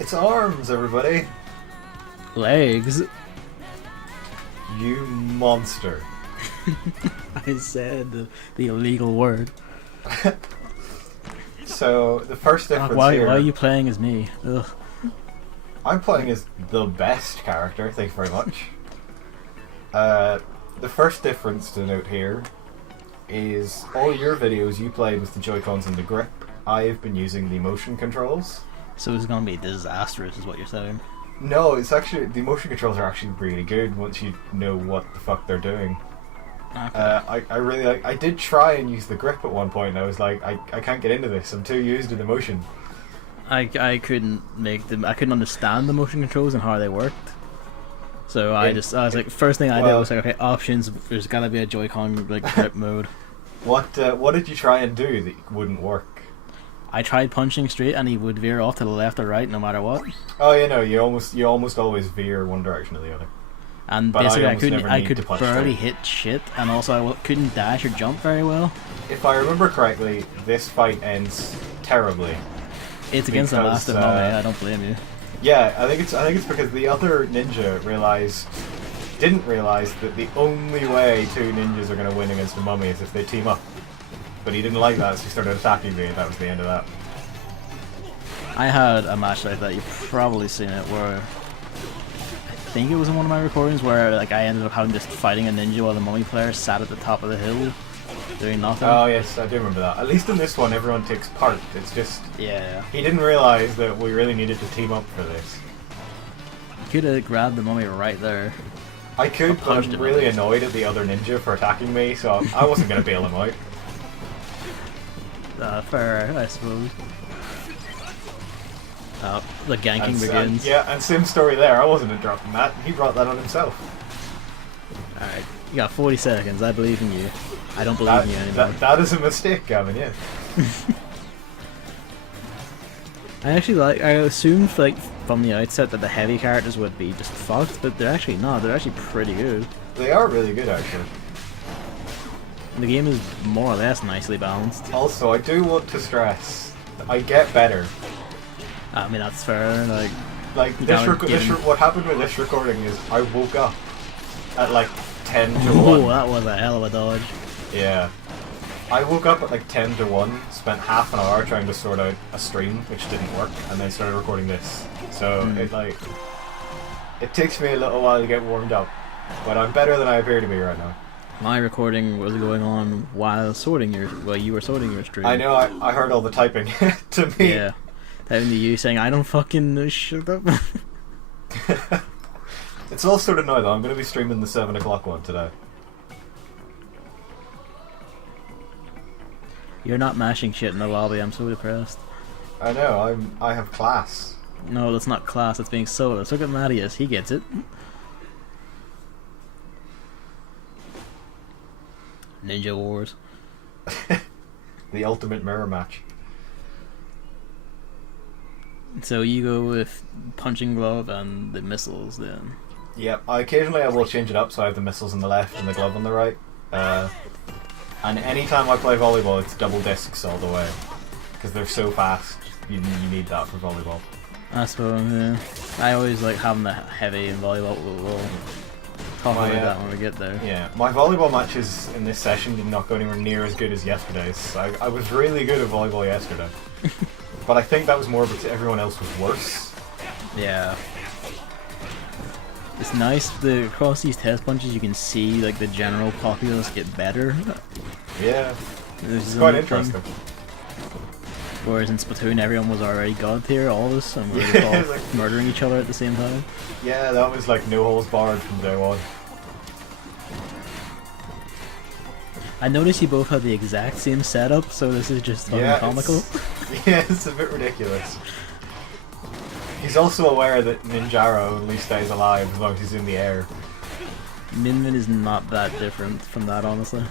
It's ARMS, everybody! Legs? You monster. I said the illegal word. So, the first difference why here... are you playing as me? Ugh. I'm playing as the best character, thank you very much. The first difference to note here is all your videos you played with the Joy-Cons and the grip. I've been using the motion controls. So it's gonna be disastrous is what you're saying. No, it's actually, the motion controls are actually really good once you know what the fuck they're doing. Okay. I really like, I did try and use the grip at one point and I was like, I can't get into this, I'm too used to the motion. I couldn't make them. I couldn't understand the motion controls and how they worked. So I was like, first thing I did was like, okay, options. There's gotta be a Joy-Con like grip mode. What did you try and do that wouldn't work? I tried punching straight and he would veer off to the left or right no matter what. Oh, you know, you almost always veer one direction or the other. And but basically, I could barely straight. hit shit, and also I couldn't dash or jump very well. If I remember correctly, this fight ends terribly. It's against the Master Mummy. I don't blame you. Yeah, I think it's because the other ninja didn't realize that the only way two ninjas are going to win against the mummy is if they team up. But he didn't like that, so he started attacking me, and that was the end of that. I had a match like that. You've probably seen it, where I think it was in one of my recordings where like I ended up having just fighting a ninja while the mummy player sat at the top of the hill doing nothing. Oh yes, I do remember that. At least in this one, everyone takes part. It's just he didn't realize that we really needed to team up for this. You could have grabbed the mummy right there. I could, but I'm really annoyed at the other ninja for attacking me, so I wasn't going to bail him out. Fair, I suppose. The ganking begins. And same story there. I wasn't interrupting that. He brought that on himself. Alright, you got 40 seconds. I believe in you. I don't believe in you anymore. That is a mistake, Gavin, yeah. I assumed like from the outset that the heavy characters would be just fucked, but they're actually not. They're actually pretty good. They are really good, actually. The game is more or less nicely balanced. Also, I do want to stress, I get better. I mean, that's fair. What happened with this recording is I woke up at like 10 to 1. Oh, that was a hell of a dodge. Yeah. I woke up at like 10 to 1, spent half an hour trying to sort out a stream, which didn't work, and then started recording this. So it takes me a little while to get warmed up, but I'm better than I appear to be right now. My recording was going on while you were sorting your stream. I know, I heard all the typing to me. Yeah. Typing to you saying, I don't fucking know, shut up. It's all sorted now though, I'm going to be streaming the 7 o'clock one today. You're not mashing shit in the lobby, I'm so depressed. I know, I have class. No, that's not class, that's being soulless. Look at Mattias, he gets it. Ninja Wars. The ultimate mirror match. So you go with punching glove and the missiles then? Yep, occasionally I will change it up so I have the missiles on the left and the glove on the right. And anytime I play volleyball it's double discs all the way. Because they're so fast, you need that for volleyball. I suppose, yeah. I always like having the heavy in volleyball. We'll talk about that when we get there. Yeah, my volleyball matches in this session did not go anywhere near as good as yesterday's. I was really good at volleyball yesterday. But I think that was more because everyone else was worse. Yeah. It's nice, across these test punches you can see like the general populace get better. Yeah, it's quite interesting. Whereas in Splatoon everyone was already god tier, all this, and we were all like, murdering each other at the same time. Yeah, that was like no holds barred from day one. I noticed you both had the exact same setup, so this is just comical. It's a bit ridiculous. He's also aware that Ninjaro only stays alive as long as he's in the air. Min Min is not that different from that, honestly.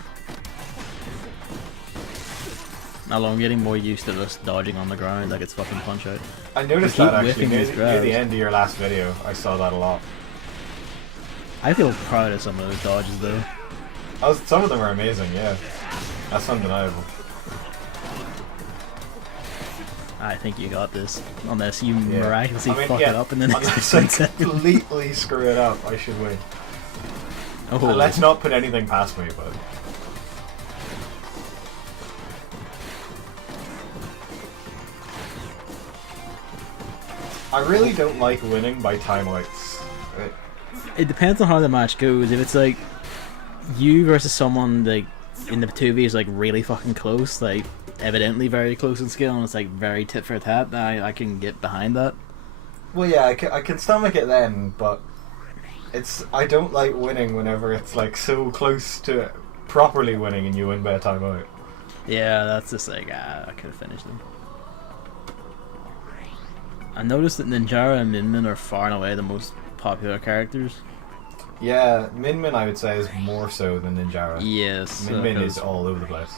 Although I'm getting more used to just dodging on the ground like it's fucking Punch Out. I noticed that actually near the end of your last video. I saw that a lot. I feel proud of some of those dodges though. Some of them are amazing, yeah. That's undeniable. I think you got this. Unless you miraculously fuck yeah, it up in the next unless 15 I seconds. completely screw it up, I should win. Oh. And let's not put anything past me, but... I really don't like winning by timeouts. It depends on how the match goes. If it's like you versus someone like in the 2v is like really fucking close, like evidently very close in skill, and it's like very tit for tat, then I can get behind that. Well, yeah, I can stomach it then, but I don't like winning whenever it's like so close to properly winning and you win by a timeout. Yeah, that's just like I could have finished them. I noticed that Ninjara and Min Min are far and away the most popular characters. Yeah, Min Min I would say is more so than Ninjara. Yes. Min Min is all over the place.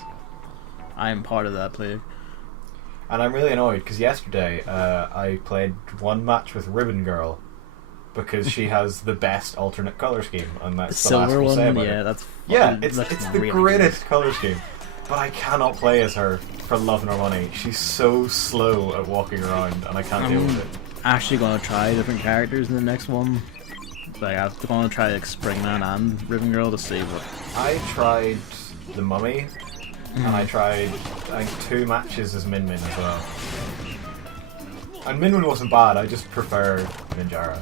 I am part of that plague. And I'm really annoyed because yesterday I played one match with Ribbon Girl because she has the best alternate color scheme, and that's the last silver we'll say one, about yeah, it. that's It's the really greatest color scheme. But I cannot play as her for love nor money. She's so slow at walking around, and I can't deal with it. Actually going to try different characters in the next one. Like I'm going to try like Springman and Ribbon Girl to see what. I tried the Mummy, and I tried I think 2 matches as Min Min as well. And Min Min wasn't bad. I just prefer Ninjara.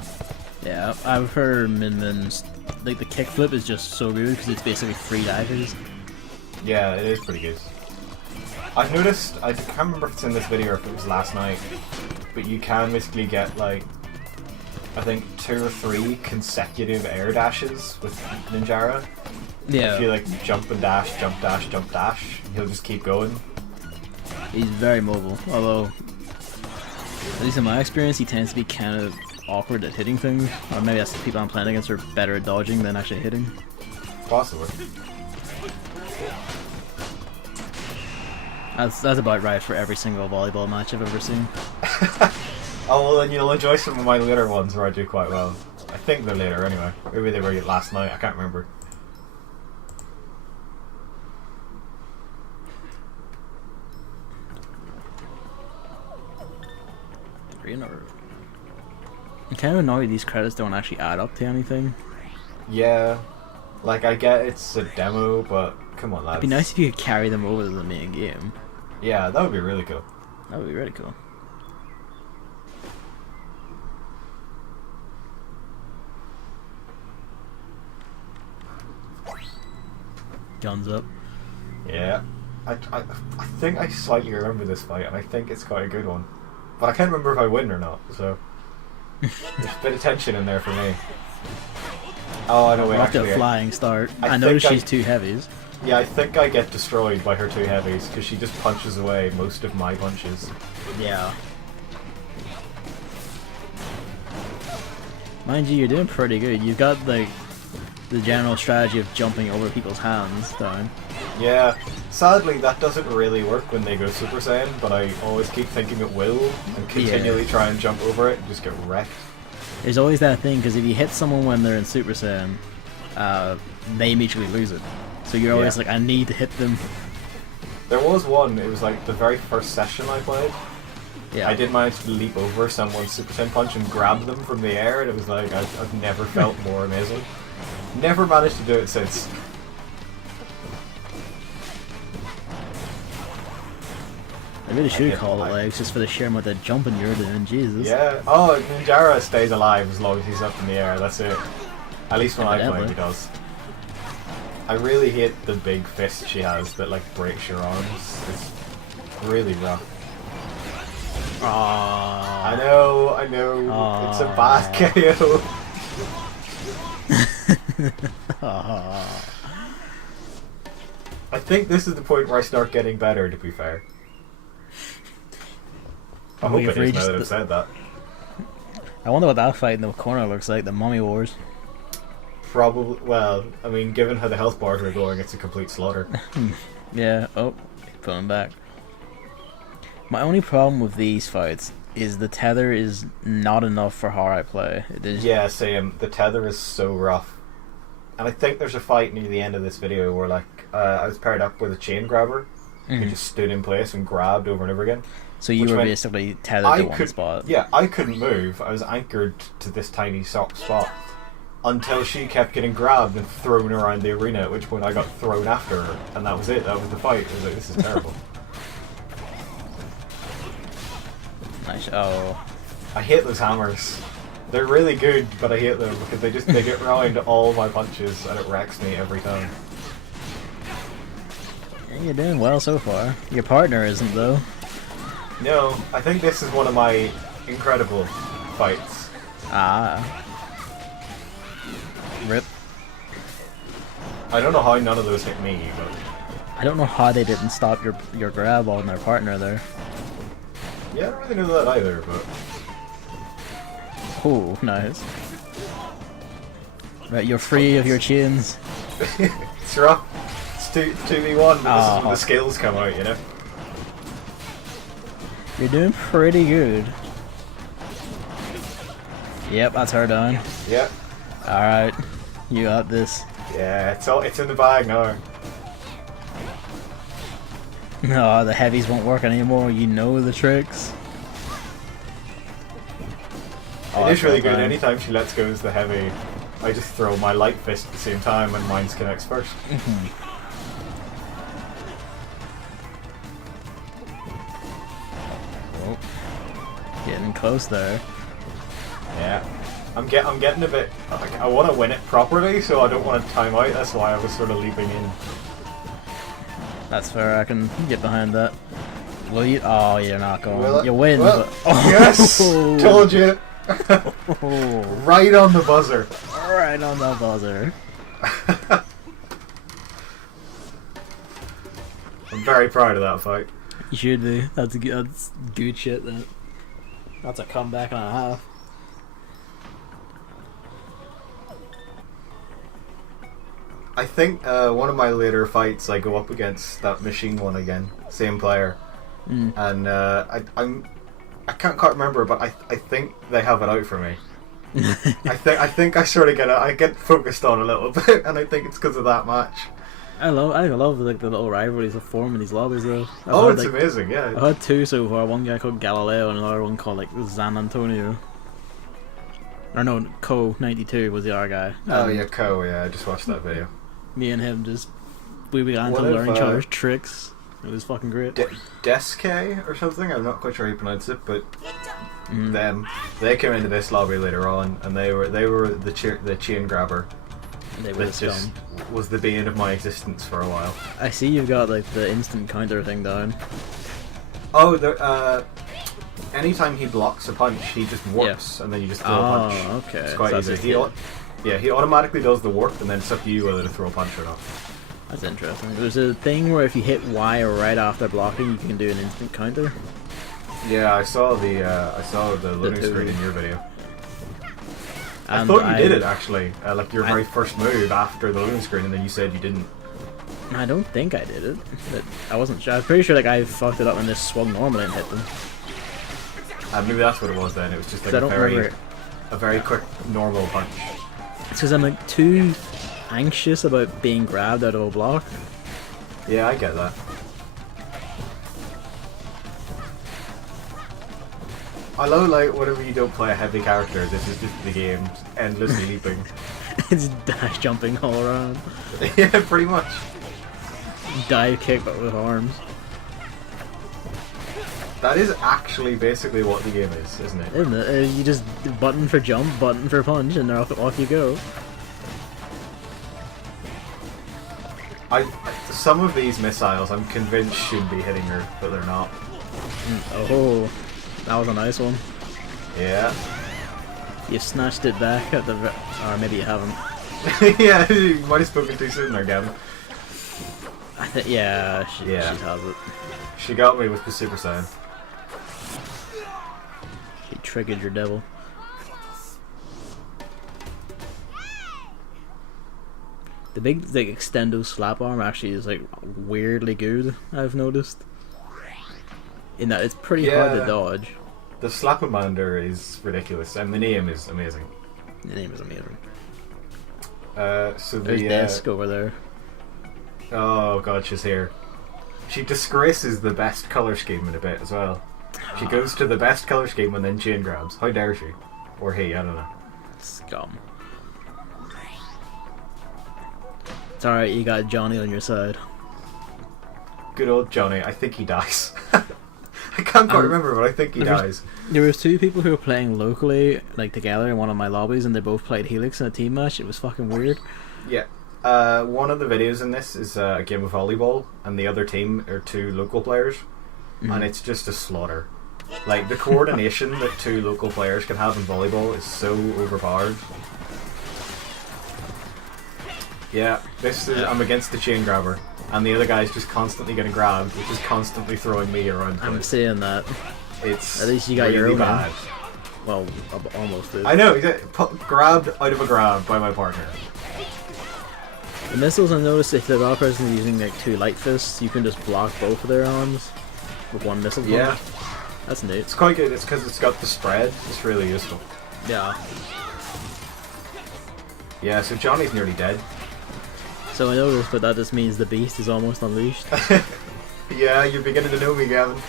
Yeah, I prefer Min Min's. Like the kickflip is just so good because it's basically 3 daggers. Yeah, it is pretty good. I've noticed, I can't remember if it's in this video or if it was last night, but you can basically get like, I think 2 or 3 consecutive air dashes with Ninjara. Yeah. If you like jump and dash, jump dash, jump dash, he'll just keep going. He's very mobile, although, at least in my experience, he tends to be kind of awkward at hitting things. Or maybe that's the people I'm playing against are better at dodging than actually hitting. Possibly. That's about right for every single volleyball match I've ever seen. Oh well, then you'll enjoy some of my later ones where I do quite well. I think they're later anyway. Maybe they were last night, I can't remember. I'm kind of annoyed these credits don't actually add up to anything. Yeah, like I get it's a demo, but come on lads. It'd be nice if you could carry them over to the main game. Yeah, that would be really cool. That would be really cool. Guns up. Yeah, I think I slightly remember this fight, and I think it's quite a good one. But I can't remember if I win or not, so there's a bit of tension in there for me. Oh, no, wait, After actually, a flying start. I think noticed she's 2 heavies. Yeah, I think I get destroyed by her 2 heavies, because she just punches away most of my punches. Yeah. Mind you, you're doing pretty good. You've got like the general strategy of jumping over people's hands down. Yeah, sadly that doesn't really work when they go Super Saiyan, but I always keep thinking it will, and continually try and jump over it and just get wrecked. There's always that thing, because if you hit someone when they're in Super Saiyan, they immediately lose it. So you're always like, I need to hit them. There was one, it was like the very first session I played. Yeah. I did manage to leap over someone's Super Saiyan punch and grab them from the air, and it was like, I've never felt more amazing. Never managed to do it since. I really should call it legs just for the sheer amount of jumping you're doing, Jesus. Yeah. Oh, Ninjara stays alive as long as he's up in the air, that's it. At least when I play him, he does. I really hate the big fist she has that like breaks your arms. It's really rough. Aww. I know. It's a bad KO. I think this is the point where I start getting better, to be fair. I hope it is now that I've said that. I wonder what that fight in the corner looks like, the Mummy Wars. Probably, well, I mean, given how the health bars are going, it's a complete slaughter. Yeah, oh, pulling back. My only problem with these fights is the tether is not enough for how I play. It is. Yeah, same. The tether is so rough. And I think there's a fight near the end of this video where, like, I was paired up with a chain grabber who just stood in place and grabbed over and over again. So you Which were meant basically tethered to one spot. Yeah, I couldn't move. I was anchored to this tiny soft spot until she kept getting grabbed and thrown around the arena, at which point I got thrown after her, and that was it. That was the fight. I was like, this is terrible. Nice. Oh. I hate those hammers. They're really good, but I hate them because they get around all my punches and it wrecks me every time. Yeah, you're doing well so far. Your partner isn't though. No, I think this is one of my incredible fights. Ah. Rip. I don't know how none of those hit me, but I don't know how they didn't stop your grab on their partner there. yeah, I don't really know that either, but Oh, nice. Right, you're free of your chains. it's rough. It's 2v1, but this is when the skills come out, you know? You're doing pretty good. Yep, that's her done. Yep. Alright, you got this. Yeah, it's in the bag now. No, the heavies won't work anymore. You know the tricks. It is really good. Anytime she lets go as the heavy, I just throw my light fist at the same time and mine connects first. Oh. Getting close there. Yeah. I'm getting a bit... I want to win it properly, so I don't want to time out. That's why I was sort of leaping in. That's fair, I can get behind that. Will you? Oh, you're not going. You win, well, but... Oh. Yes! Told you! Oh. Right on the buzzer. Right on the buzzer. I'm very proud of that fight. You should be. That's good shit, then. That's a comeback and a half. I think one of my later fights I go up against that machine one again. Same player. And I can't quite remember, but I think they have it out for me. I think I sort of get focused on a little bit, and I think it's because of that match. I love like the little rivalries that form in these lobbies though. It's amazing, yeah. I've had two so far. One guy called Galileo and another one called like San Antonio. Or no, Co92 was the other guy. Oh yeah, Co. Yeah, I just watched that video. Me and him we began to learn each other's tricks. It was fucking great. Deske or something. I'm not quite sure how you pronounce it, but they came into this lobby later on, and they were the chain grabber. They were just was the bane of my existence for a while. I see you've got like the instant counter thing down. Oh, anytime he blocks a punch, he just warps, and then you just throw a punch. Oh, okay. It's quite easy. He automatically does the warp, and then it's up to you whether to throw a punch or not. That's interesting. There's a thing where if you hit Y right after blocking, you can do an instant counter. Yeah, I saw the loading screen in your video. I And thought you did it actually, like your very first move after the loading screen, and then you said you didn't. I don't think I did it. But I wasn't sure. I was pretty sure like I fucked it up and just swung normally and hit them. Maybe that's what it was then. It was just like a very quick normal punch. It's because I'm like too anxious about being grabbed out of a block. Yeah, I get that. I love like whenever you don't play a heavy character, this is just the game, endlessly leaping. It's dash jumping all around. Yeah, pretty much. Dive kick but with arms. That is actually basically what the game is, isn't it? Isn't it? You just button for jump, button for punch, and off you go. Some of these missiles I'm convinced should be hitting her, but they're not. Oh, that was a nice one. Yeah. You've snatched it back at the... or maybe you haven't. Yeah, you might have spoken too soon there, Gavin. Yeah, she has it. She got me with the Super Saiyan. She triggered your devil. The big extendo slap arm actually is like weirdly good, I've noticed. In that it's pretty hard to dodge. The Slapamander is ridiculous, and the name is amazing. The name is amazing. So there's Desk over there. Oh god, she's here. She disgraces the best colour scheme in a bit as well. She goes to the best color scheme and then chain grabs. How dare she? Or he, I don't know. Scum. It's alright, you got Johnny on your side. Good old Johnny. I think he dies. I can't quite remember, but I think he dies. There was two people who were playing locally, like together in one of my lobbies, and they both played Helix in a team match. It was fucking weird. Yeah. One of the videos in this is a game of volleyball, and the other team are two local players, and it's just a slaughter. Like, the coordination that two local players can have in volleyball is so overpowered. Yeah, this is, I'm against the chain grabber, and the other guy's just constantly getting grabbed, which is constantly throwing me around. I'm seeing that. It's at least you got really your own bad. Well, almost did. I know, he's grabbed out of a grab by my partner. The missiles, I noticed if the other person is using like two light fists, you can just block both of their arms with one missile. Yeah. That's neat. It's quite good, it's because it's got the spread, it's really useful. Yeah. Yeah, so Johnny's nearly dead. So I noticed, but that just means the beast is almost unleashed. Yeah, you're beginning to know me, Gavin.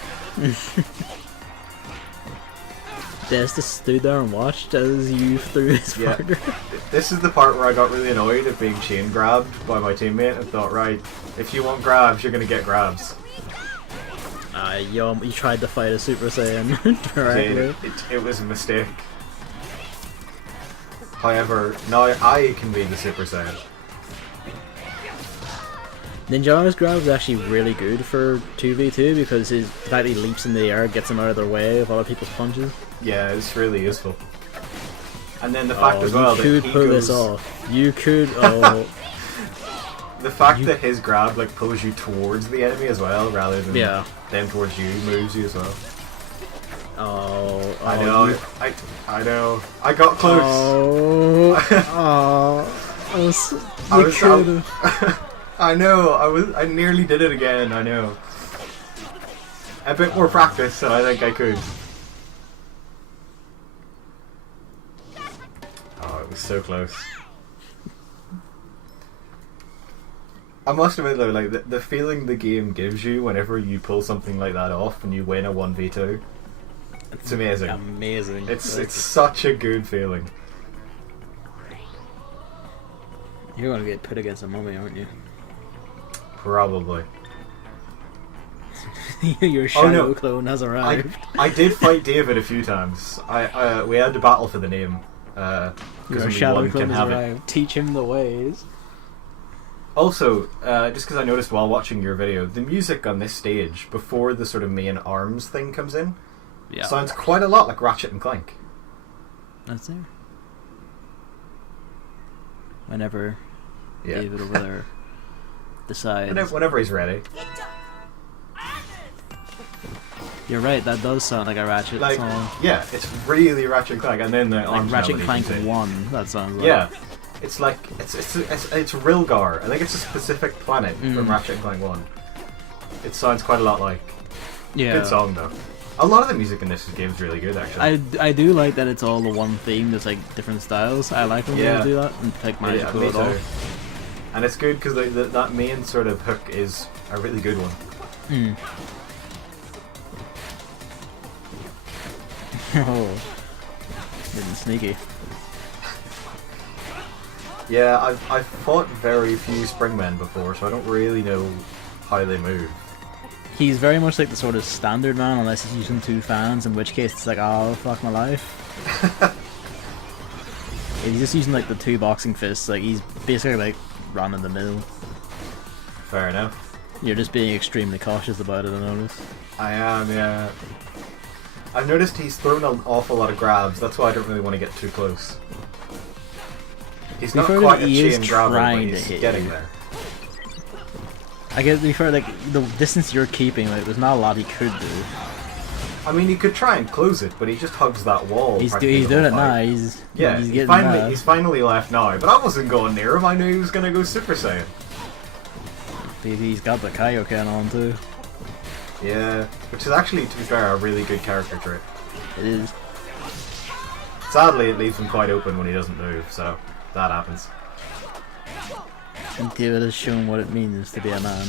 Des just stood there and watched as you threw his partner. This is the part where I got really annoyed at being chain grabbed by my teammate and thought, right, if you want grabs, you're going to get grabs. You tried to fight a Super Saiyan directly. It was a mistake. However, now I can be the Super Saiyan. Ninja's grab is actually really good for 2v2 because the fact he leaps in the air gets him out of their way of other people's punches. Yeah, it's really useful. And then the fact as well that you could he pull goes... this off. You could. Oh. The fact that his grab like pulls you towards the enemy as well, rather than them towards you, moves you as well. I know. I know. I got close. I know. I nearly did it again. I know. A bit more practice, so I think I could. Oh, it was so close. I must admit though, like the feeling the game gives you whenever you pull something like that off and you win a 1v2, it's amazing. Amazing. It's such a good feeling. You're gonna get put against a mummy, aren't you? Probably. Your shadow clone has arrived. I did fight David a few times. We had to battle for the name. Your shadow clone has arrived. Teach him the ways. Also, just because I noticed while watching your video, the music on this stage, before the sort of main ARMS thing comes in, sounds quite a lot like Ratchet and Clank. That's there. Whenever David over there decides. Whenever he's ready. You're right, that does sound like a Ratchet song. Yeah, it's really Ratchet and Clank, and then the ARMS Ratchet and melody Clank 1, that sounds like. Yeah. It's like it's Rilgar. I think it's a specific planet from Ratchet and Clank 1. It sounds quite a lot like. Yeah. Good song though. A lot of the music in this game is really good actually. I do like that it's all the one theme. There's like different styles. I like when people do that and like manage to pull it off. And it's good because that main sort of hook is a really good one. Oh, getting sneaky. Yeah, I've fought very few Springmen before, so I don't really know how they move. He's very much like the sort of standard man, unless he's using two fans, in which case it's like, oh, fuck my life. If he's just using like the two boxing fists, like he's basically like running the mill. Fair enough. You're just being extremely cautious about it, I notice. I am, yeah. I've noticed he's thrown an awful lot of grabs, that's why I don't really want to get too close. He's not quite a chain grabber, but he's getting there. I guess before, like, the distance you're keeping, like, there's not a lot he could do. I mean, he could try and close it, but he just hugs that wall. He's doing it now. He's he's finally left now. But I wasn't going near him. I knew he was going to go Super Saiyan. He's got the Kaioken on too. Yeah, which is actually, to be fair, a really good character trait. It is. Sadly, it leaves him quite open when he doesn't move, so that happens. And David has shown what it means to be a man.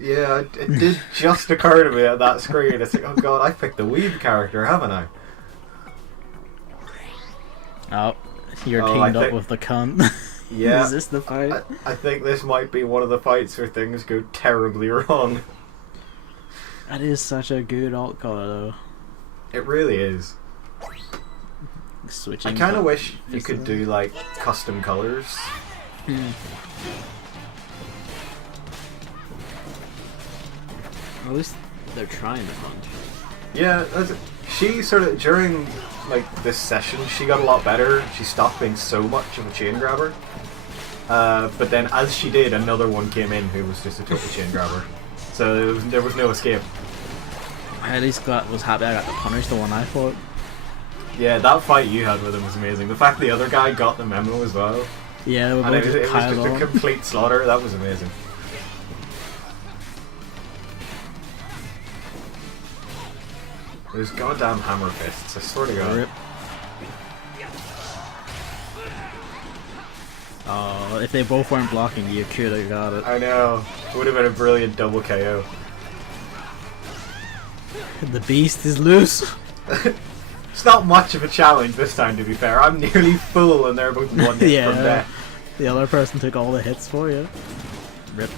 Yeah, it did just occur to me at that screen. It's like, oh god, I picked the weeb character, haven't I? Oh, you're Oh, teamed up with the cunt. Yeah. Is this the fight? I think this might be one of the fights where things go terribly wrong. That is such a good alt color, though. It really is. Switching. I kind of wish you could do like custom colors. At least they're trying to punch. Yeah, she sort of during like this session, she got a lot better. She stopped being so much of a chain grabber. But then, as she did, another one came in who was just a total chain grabber. So there was no escape. I at least was happy I got to punish the one I fought. Yeah, that fight you had with him was amazing. The fact the other guy got the memo as well. Yeah, and it was just a complete slaughter. That was amazing. Those goddamn hammer fists, I swear to God. Rip. Oh, if they both weren't blocking, you could have got it. I know. It would have been a brilliant double KO. The beast is loose. It's not much of a challenge this time, to be fair. I'm nearly full and they're both one hit from death. The other person took all the hits for you. Rip.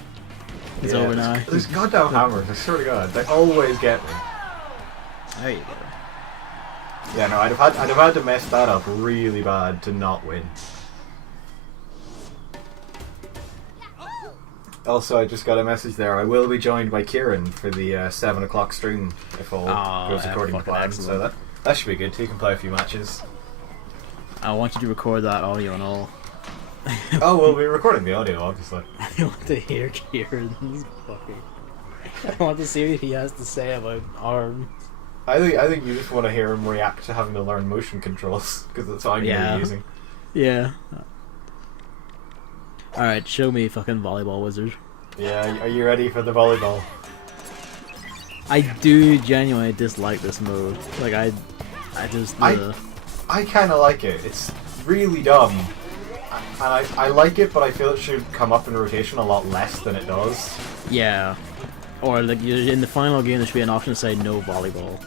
It's over now. Those goddamn hammers, I swear to God, they always get me. There you go. Yeah, no, I'd have had to mess that up really bad to not win. Also, I just got a message there. I will be joined by Kieran for the 7 o'clock stream if all goes according to plan. So that should be good. He can play a few matches. I want you to record that audio and all. Oh, we'll be recording the audio, obviously. I want to hear Kieran's fucking. I want to see what he has to say about ARMS. I think you just want to hear him react to having to learn motion controls because that's all I'm going to be using. Yeah. Alright, show me fucking volleyball wizard. Yeah, are you ready for the volleyball? I do genuinely dislike this move. Like I kind of like it. It's really dumb. And I like it, but I feel it should come up in rotation a lot less than it does. Yeah. Or like in the final game there should be an option to say no volleyball.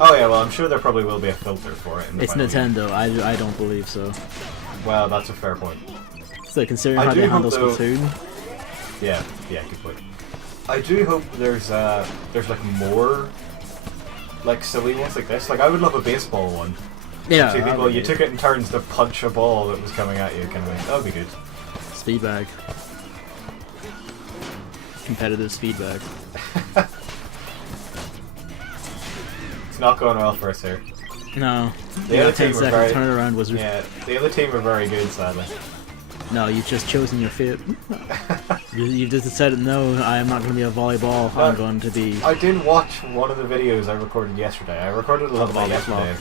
Oh yeah, well I'm sure there probably will be a filter for it in the It's Nintendo, I don't believe so. Well, that's a fair point. So considering how they handle Splatoon. Yeah, good point. I do hope there's like more like silly ones like this. Like I would love a baseball one. Yeah. Two people, you took it in turns to punch a ball that was coming at you, kind of thing. That would be good. Speed bag. Competitive speed bag. It's not going well for us here. No. The other team are very turnaround wizard. Yeah, the other team are very good, sadly. No, you've just chosen your fate. You've just decided, no, I am not going to be a volleyball. I'm going to be. I did watch one of the videos I recorded yesterday. I recorded a little bit yesterday,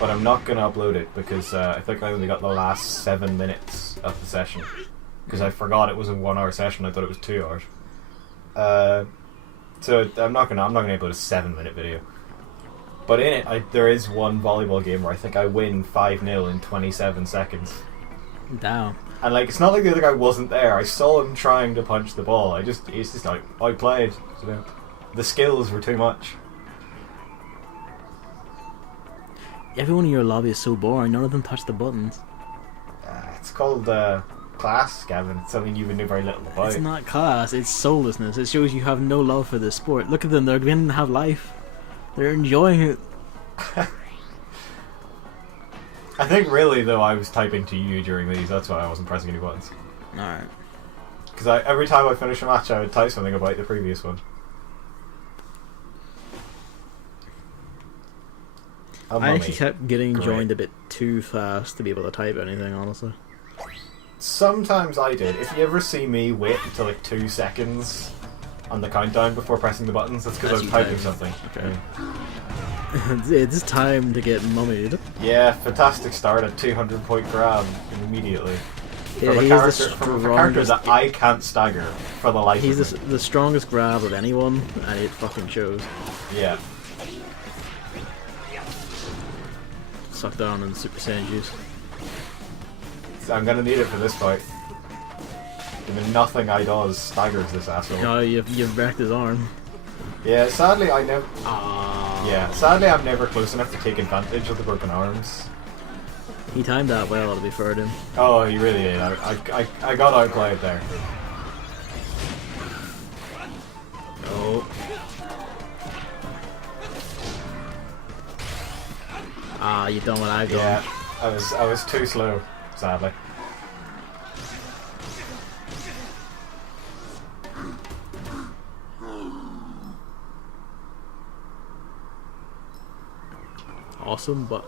but I'm not going to upload it because I think I only got the last 7 minutes of the session because I forgot it was a 1 hour session. I thought it was 2 hours. So I'm not gonna upload a 7-minute video. But in it, there is one volleyball game where I think I win 5-0 in 27 seconds. Damn. And like, it's not like the other guy wasn't there. I saw him trying to punch the ball. It's just like, I played. You know, the skills were too much. Everyone in your lobby is so boring. None of them touch the buttons. It's called class, Gavin. It's something you even knew very little about. It's not class. It's soullessness. It shows you have no love for this sport. Look at them. They're beginning to have life. They're enjoying it. I think really though I was typing to you during these, that's why I wasn't pressing any buttons. Alright. Because every time I finish a match I would type something about the previous one. I actually kept getting joined a bit too fast to be able to type anything, honestly. Sometimes I did. If you ever see me wait until like 2 seconds on the countdown before pressing the buttons, that's because I was typing something. Okay. It's time to get mummied. Yeah, fantastic start at 200 point grab immediately. Yeah, From a character that I can't stagger for the life of me. He's the strongest grab of anyone, and it fucking shows. Yeah. Suck down in the Super Saiyan juice. I'm gonna need it for this fight. I mean, nothing I does staggers this asshole. Oh, you've wrecked his arm. Yeah, sadly I never. Ah. Yeah, sadly I'm never close enough to take advantage of the broken arms. He timed that well, to be fair to him. Oh, he really did. I got outplayed there. Oh. Ah, you done what I've done. Yeah, I was too slow, sadly. Awesome, but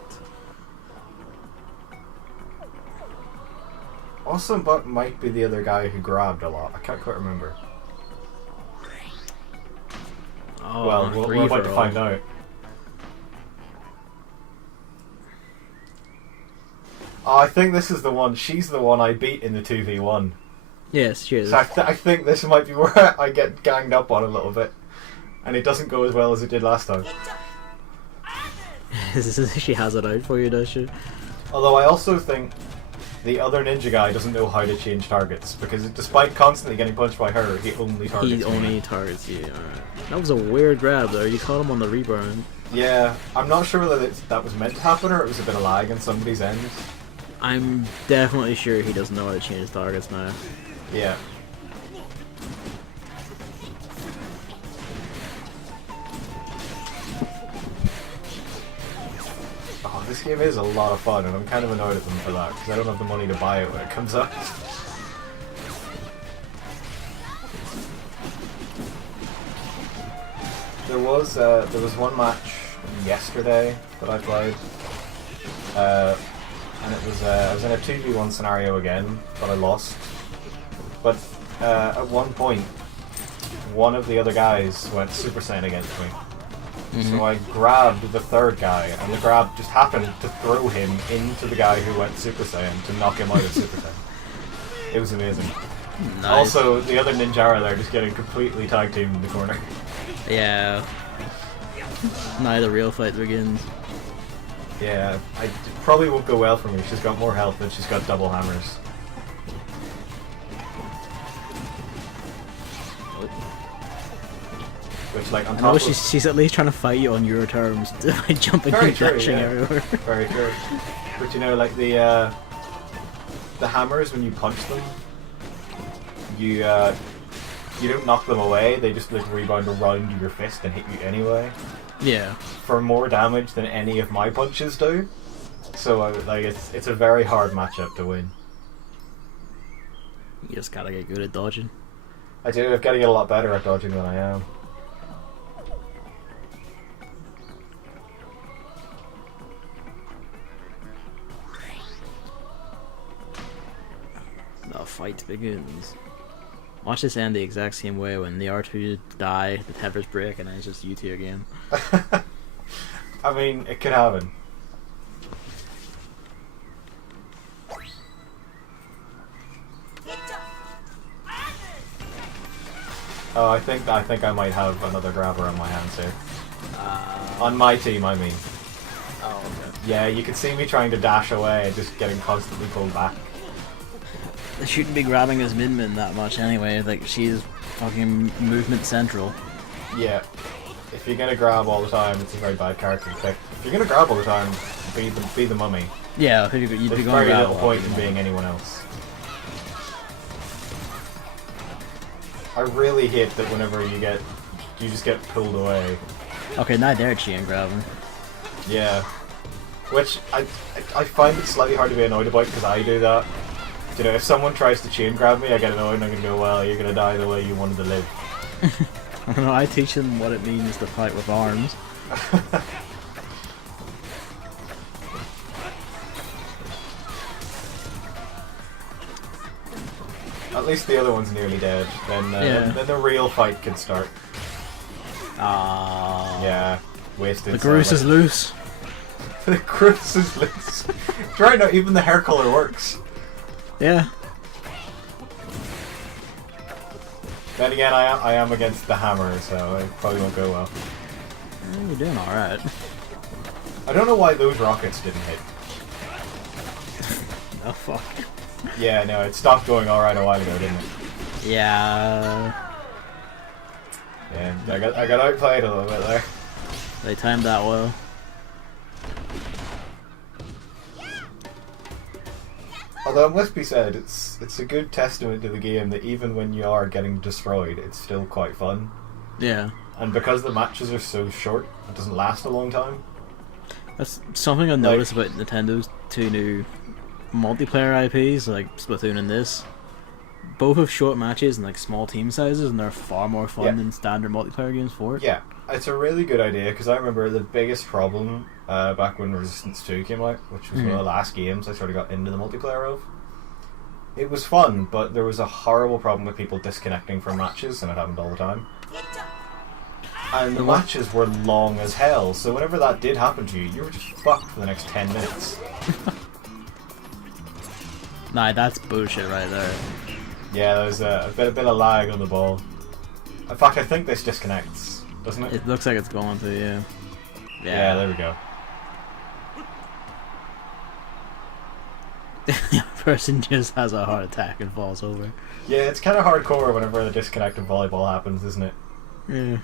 Awesome Butt might be the other guy who grabbed a lot. I can't quite remember. oh, Well, we're about to find out. Oh, I think this is the one. She's the one I beat in the 2v1. Yes, she is. So I think this might be where I get ganged up on a little bit. And it doesn't go as well as it did last time. She has it out for you, does she? Although I also think the other ninja guy doesn't know how to change targets, because despite constantly getting punched by her, he only targets He me. only targets you. Alright. That was a weird grab though. You caught him on the rebound. Yeah, I'm not sure whether that was meant to happen or it was a bit of lag on somebody's end. I'm definitely sure he doesn't know how to change targets now. Yeah. Oh, this game is a lot of fun, and I'm kind of annoyed at them for that, because I don't have the money to buy it when it comes out. There was one match yesterday that I played, and it was I was in a 2v1 scenario again, but I lost. But at one point, one of the other guys went Super Saiyan against me. So I grabbed the third guy, and the grab just happened to throw him into the guy who went Super Saiyan to knock him out of Super Saiyan. It was amazing. Nice. Also, the other ninjara there just getting completely tag teamed in the corner. Yeah. Now the real fight begins. Yeah, it probably won't go well for me. She's got more health and she's got double hammers. Which, like, on I top know of... she's at least trying to fight you on your terms by jumping Very and true, dashing yeah. everywhere. Very true. But you know, like the hammers, when you punch them, you don't knock them away. They just like rebound around your fist and hit you anyway. Yeah. For more damage than any of my punches do. So like it's a very hard matchup to win. You just gotta get good at dodging. I do. I've got to get a lot better at dodging than I am. The fight begins. Watch this end the exact same way when the R2 die, the tethers break, and then it's just you two again. I mean, it could happen. Oh, I think I might have another grabber on my hands here. On my team, I mean. Oh, okay. Yeah, you can see me trying to dash away and just getting constantly pulled back. They shouldn't be grabbing his Min that much anyway, like she's fucking movement central. Yeah. If you're gonna grab all the time, it's a very bad character to pick. If you're gonna grab all the time, be the mummy. Yeah, you'd be There's going very grab little point in being anyone else. I really hate that whenever you just get pulled away. Okay, now they're chain grabbing. Yeah. Which I find it slightly hard to be annoyed about because I do that. You know, if someone tries to chain grab me, I get annoyed and I'm gonna go, well, you're gonna die the way you wanted to live. I don't know, I teach them what it means to fight with arms. At least the other one's nearly dead. Then the real fight can start. Ah. Yeah, wasted. The Groose is loose. The Groose is loose. Right now, even the hair color works. Yeah. Then again, I am against the hammer, so it probably won't go well. You're doing alright. I don't know why those rockets didn't hit. Oh fuck. Yeah, no, it stopped going alright a while ago, didn't it? Yeah. Yeah, I got outplayed a little bit there. They timed that well. Although it must be said, it's a good testament to the game that even when you are getting destroyed, it's still quite fun. Yeah. And because the matches are so short, it doesn't last a long time. That's something I noticed about Nintendo's two new multiplayer IPs, like Splatoon and this. Both have short matches and like small team sizes, and they're far more fun than standard multiplayer games for it. Yeah, it's a really good idea, because I remember the biggest problem back when Resistance 2 came out, which was one of the last games I sort of got into the multiplayer of. It was fun, but there was a horrible problem with people disconnecting from matches, and it happened all the time. And the matches were long as hell, so whenever that did happen to you, you were just fucked for the next 10 minutes. Nah, that's bullshit right there. Yeah, there's a bit of lag on the ball. In fact, I think this disconnects, doesn't it? It looks like it's going to, yeah. Yeah, there we go. The person just has a heart attack and falls over. Yeah, it's kind of hardcore whenever the disconnect in volleyball happens, isn't it? Yeah.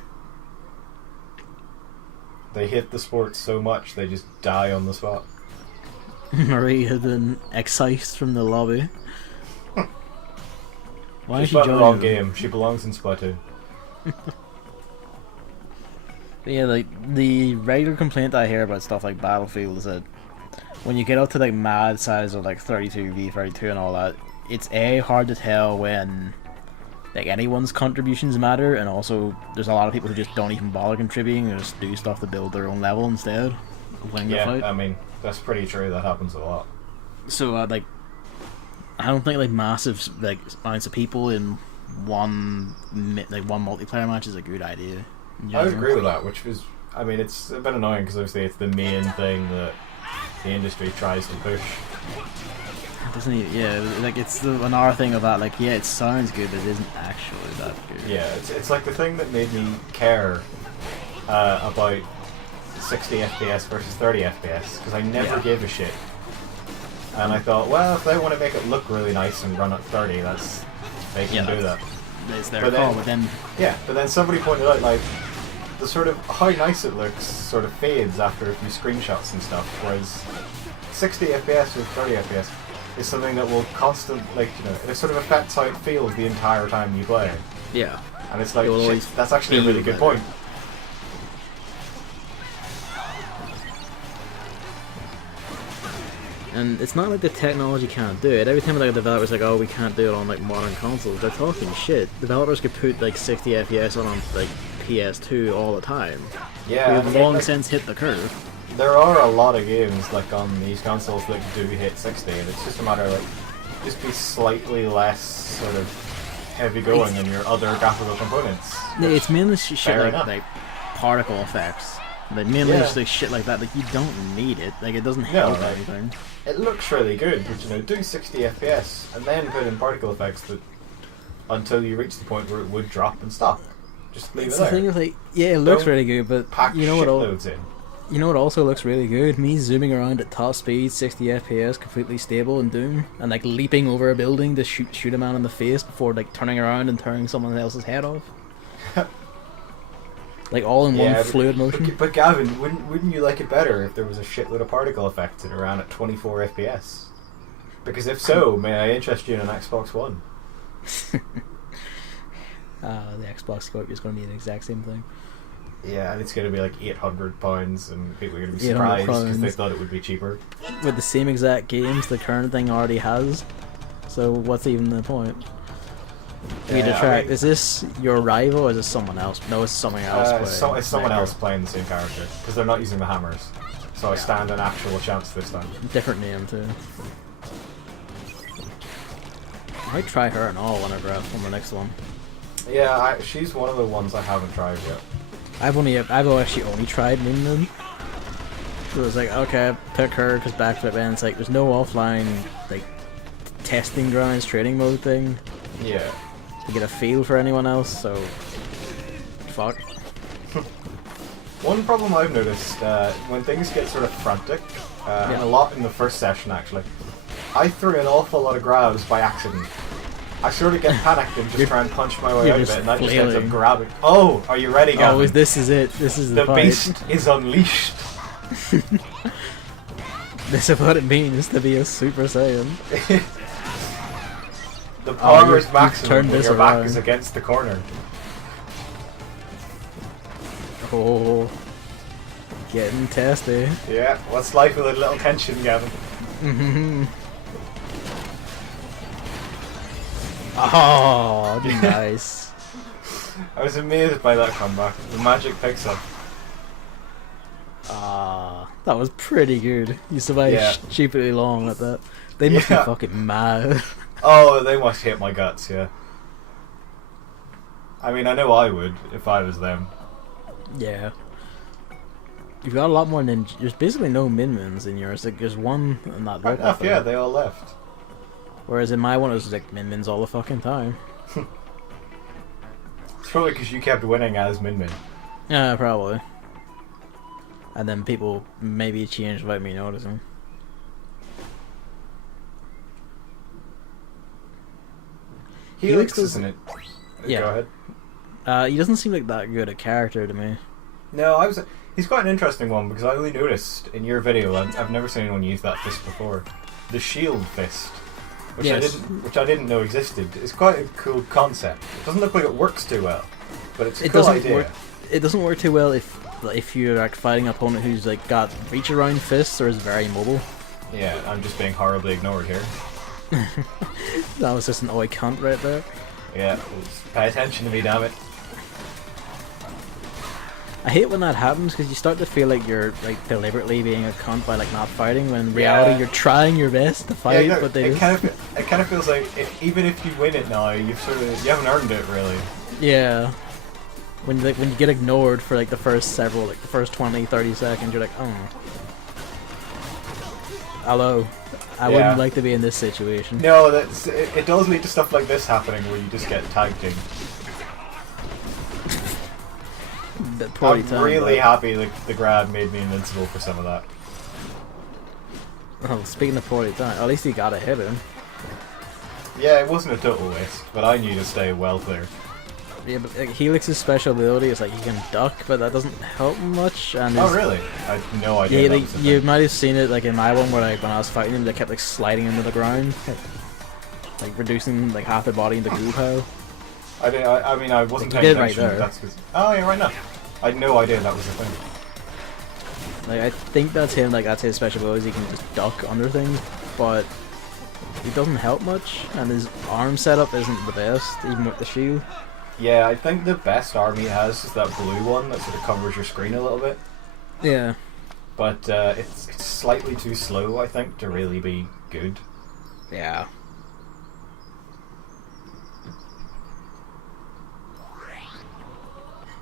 They hate the sport so much, they just die on the spot. Marie had been excised from the lobby. Why is she playing the wrong joining? game. She belongs in Splatoon. Yeah, like the regular complaint I hear about stuff like Battlefield is that when you get up to like mad size of like 32v32 and all that, it's hard to tell when like anyone's contributions matter, and also there's a lot of people who just don't even bother contributing and just do stuff to build their own level instead of winning the fight. I mean, that's pretty true. That happens a lot. So like, I don't think like massive like amounts of people in one multiplayer match is a good idea. I would agree with that, which is, I mean, it's a bit annoying because obviously it's the main thing that the industry tries to push. Doesn't he? Yeah, like it's another thing of that. Like, yeah, it sounds good, but it isn't actually that good. Yeah, it's like the thing that made me care about 60 FPS versus 30 FPS, because I never gave a shit. And I thought, well, if they want to make it look really nice and run at 30, they can do that. It's their call, but then but then somebody pointed out, like, the sort of how nice it looks sort of fades after a few screenshots and stuff, whereas 60 FPS with 30 FPS is something that will it sort of affects how it feels the entire time you play. Yeah. And it's like, shit, that's actually a really good point. And it's not like the technology can't do it. Every time like a developer's like, oh, we can't do it on like modern consoles, they're talking shit. Developers could put like 60 FPS on like PS2 all the time. Yeah, We've long since hit the curve. There are a lot of games like on these consoles that do hit 60, and it's just a matter of like, just be slightly less sort of heavy going in your other graphical components. Yeah, it's mainly shit like particle effects. Like mainly just like shit like that. Like you don't need it. Like it doesn't help anything. It looks really good, but do 60 FPS and then put in particle effects that until you reach the point where it would drop and stop. Just leave it there. The thing is, like, yeah, it looks really good, but you know what? You know what also looks really good? Me zooming around at top speed, 60 FPS, completely stable in Doom, and like leaping over a building to shoot a man in the face before like turning around and turning someone else's head off. Like all in one fluid motion. But Gavin, wouldn't you like it better if there was a shitload of particle effects and it ran at 24 FPS? Because if so, may I interest you in an Xbox One? The Xbox Scorpio is going to be the exact same thing. Yeah, and it's going to be like £800, and people are going to be surprised because they thought it would be cheaper. With the same exact games the current thing already has. So what's even the point? Is this your rival or is this someone else? No, it's someone else. It's someone else playing the same character because they're not using the hammers. So I stand an actual chance this time. Different name too. I might try her and all whenever I'm on the next one. Yeah, she's one of the ones I haven't tried yet. I've actually only tried Moonman. So it was like, okay, I pick her because backflip, and it's like there's no offline like testing grounds trading mode thing. Yeah. To get a feel for anyone else, so fuck. One problem I've noticed when things get sort of frantic, and a lot in the first session actually, I threw an awful lot of grabs by accident. I sort of get panicked and just try and punch my way out of it, and I just end up flailing. grabbing. Oh, are you ready, Gavin? Oh, this is it. This is The fight. beast is unleashed. This is what it means to be a Super Saiyan. The power is you've maximum turned when this your back around. is against the corner. Oh, getting testy. Yeah, what's life with a little tension, Gavin? Oh, nice. I was amazed by that comeback. The magic picks up. That was pretty good. You survived Yeah. stupidly long at that. They must be Yeah. fucking mad. Oh, they must hate my guts, yeah. I mean, I know I would if I was them. Yeah. You've got a lot more ninja. There's basically no min-mins in yours. Like, there's one in that Fair look. enough, yeah, they all left. Whereas in my one, it was like min-mins all the fucking time. It's probably because you kept winning as Min Min. Yeah, probably. And then people maybe changed without me noticing. Helix, does- isn't it? Yeah. Go ahead. He doesn't seem like that good a character to me. No, he's quite an interesting one because I only noticed in your video, and I've never seen anyone use that fist before. The shield fist, which Yes. I didn't know existed. It's quite a cool concept. It doesn't look like it works too well, but it's a It cool doesn't idea. work. It doesn't work too well if you're like fighting an opponent who's like got reach around fists or is very mobile. Yeah, I'm just being horribly ignored here. That was just an oi cunt right there. Yeah, pay attention to me, damn it. I hate when that happens because you start to feel like you're like deliberately being a cunt by like not fighting when in reality Yeah. you're trying your best to fight, yeah, but they it kind of feels like even if you win it now, you haven't earned it really. yeah. When you get ignored for like the first 20, 30 seconds, you're like, oh. Hello. I Yeah. wouldn't like to be in this situation. No, it does lead to stuff like this happening where you just get tag teamed. That poorly I'm timed, really but- happy the grab made me invincible for some of that. Well, speaking of poorly timed, at least he got a hit in. Yeah, it wasn't a total waste, but I knew to stay well clear. Yeah, but like, Helix's special ability is like he can duck, but that doesn't help much. And Oh his- really? I had no idea. Yeah, that like, was a you thing. might have seen it like in my one where like when I was fighting him, they kept like sliding into the ground, like reducing like half their body into goo pile. I mean, I wasn't You paying did right attention. there. That's 'cause- oh yeah, right now. I had no idea that was a thing. Like I think that's him. Like that's his special ability. He can just duck under things, but it doesn't help much. And his arm setup isn't the best, even with the shield. Yeah, I think the best arm he has is that blue one that sort of covers your screen a little bit. Yeah. But it's slightly too slow, I think, to really be good. Yeah.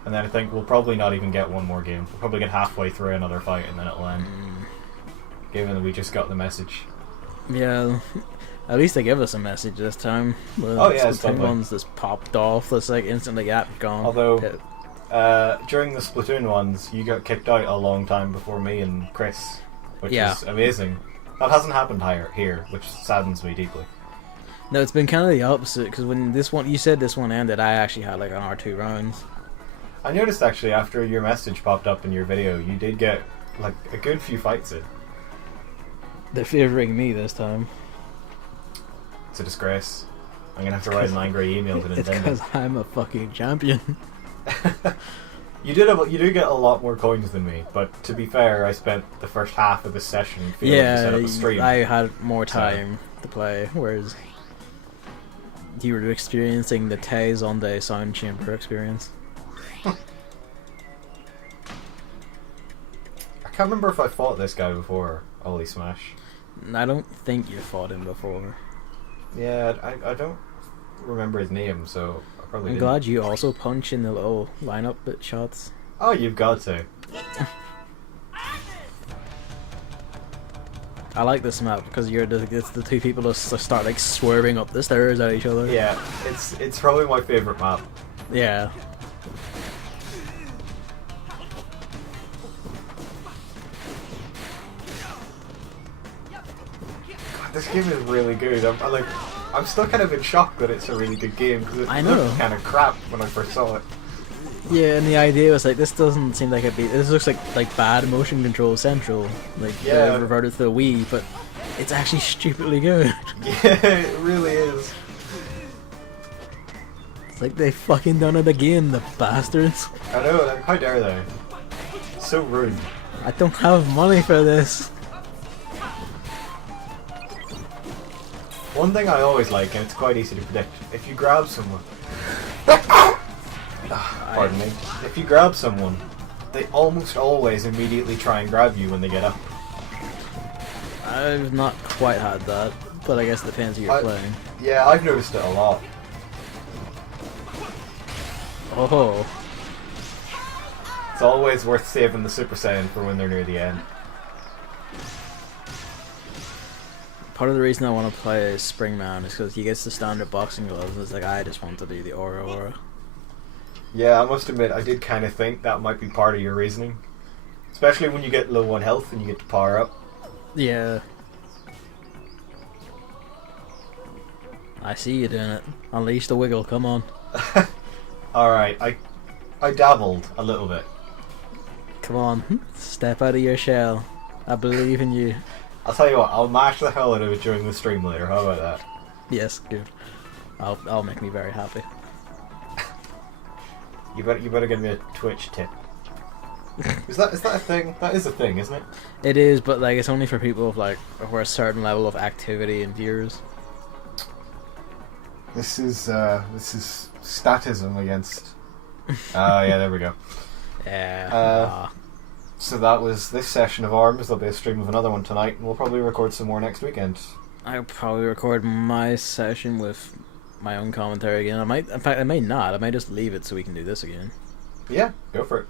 And then I think we'll probably not even get one more game. We'll probably get halfway through another fight and then it'll end. Given that we just got the message. Yeah. At least they give us a message this time. Oh, yeah, the it's twin lovely. ones just popped off. That's like instantly gone. Although, Yeah. during the Splatoon ones, you got kicked out a long time before me and Chris, which Yeah. is amazing. That hasn't happened here, which saddens me deeply. No, it's been kind of the opposite because when this one, you said this one ended, I actually had like an R2 rounds. I noticed actually after your message popped up in your video, you did get like a good few fights in. They're favoring me this time. It's a disgrace. I'm gonna have to write an angry email to It's Nintendo. because I'm a fucking champion. You do get a lot more coins than me, but to be fair, I spent the first half of this session feeling to set up a stream. I had more time to play, whereas you were experiencing the Taze on the sound chamber experience. I can't remember if I fought this guy before, Ollie Smash. I don't think you fought him before. Yeah, I don't remember his name, so I probably I'm didn't. glad you also punch in the little lineup bit shots. Oh, you've got to. I like this map because it's the two people that start like swerving up the stairs at each other. Yeah, it's probably my favourite map. Yeah. God, this game is really good. I like I'm still kind of in shock that it's a really good game because I it know. looked kind of crap when I first saw it. Yeah, and the idea was like, this doesn't seem like this looks like bad motion control central, like Yeah. reverted to the Wii, but it's actually stupidly good. Yeah, it really is. It's like they fucking done it again, the bastards. I know, like, how dare they? So rude. I don't have money for this. One thing I always like, and it's quite easy to predict, if you grab someone... Pardon me. If you grab someone, they almost always immediately try and grab you when they get up. I've not quite had that, but I guess it depends who you're playing. Yeah, I've noticed it a lot. Oh. It's always worth saving the Super Saiyan for when they're near the end. Part of the reason I want to play Springman is because he gets the standard boxing gloves. It's like, I just want to be the Aura. Yeah, I must admit, I did kind of think that might be part of your reasoning. Especially when you get low on health and you get to power up. Yeah. I see you doing it. Unleash the wiggle, come on. Alright, I dabbled a little bit. Come on, step out of your shell. I believe in you. I'll tell you what, I'll mash the hell out of it during the stream later, how about that? Yes, good. I'll make me very happy. You better give me a Twitch tip. Is that a thing? That is a thing, isn't it? It is, but like it's only for people with like who are a certain level of activity and viewers. This is statism against. Yeah, there we go. Yeah. So that was this session of ARMS. There'll be a stream of another one tonight, and we'll probably record some more next weekend. I'll probably record my session with my own commentary again. In fact, I may not. I might just leave it so we can do this again. Yeah, go for it.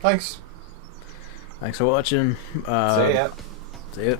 Thanks. Thanks for watching. See ya. See ya.